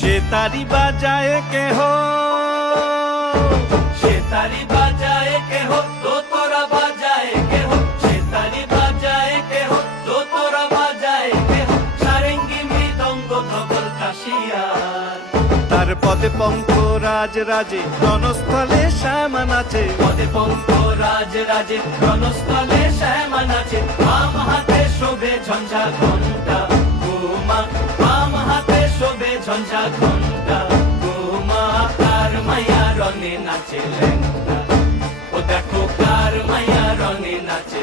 সে তারি বাজায় কেহ, সে তারি বাজায় কেহ, দোতরা বাজায় কেহ, সে তারি বাজায় কেহ, দোতরা বাজায় কেহ, সারেঙ্গি মৃদঙ্গ ধবল কাশিয়ার। তার পদে পঙ্ক রাজ রাজে, রণস্থলে শ্যামা নাচে। পদে পঙ্ক রাজ রাজে, রণস্থলে শ্যামা নাচে। বাম হাতে শোভে ঝঞ্ঝা ঘণ্টা গোমা, বাম হাতে শোভে ঝঞ্ঝা ঘণ্টা গোমা। কার মাইয়া রনে নাচে ল্যাংটা, ও দেখো কার মাইয়া রনে নাচে।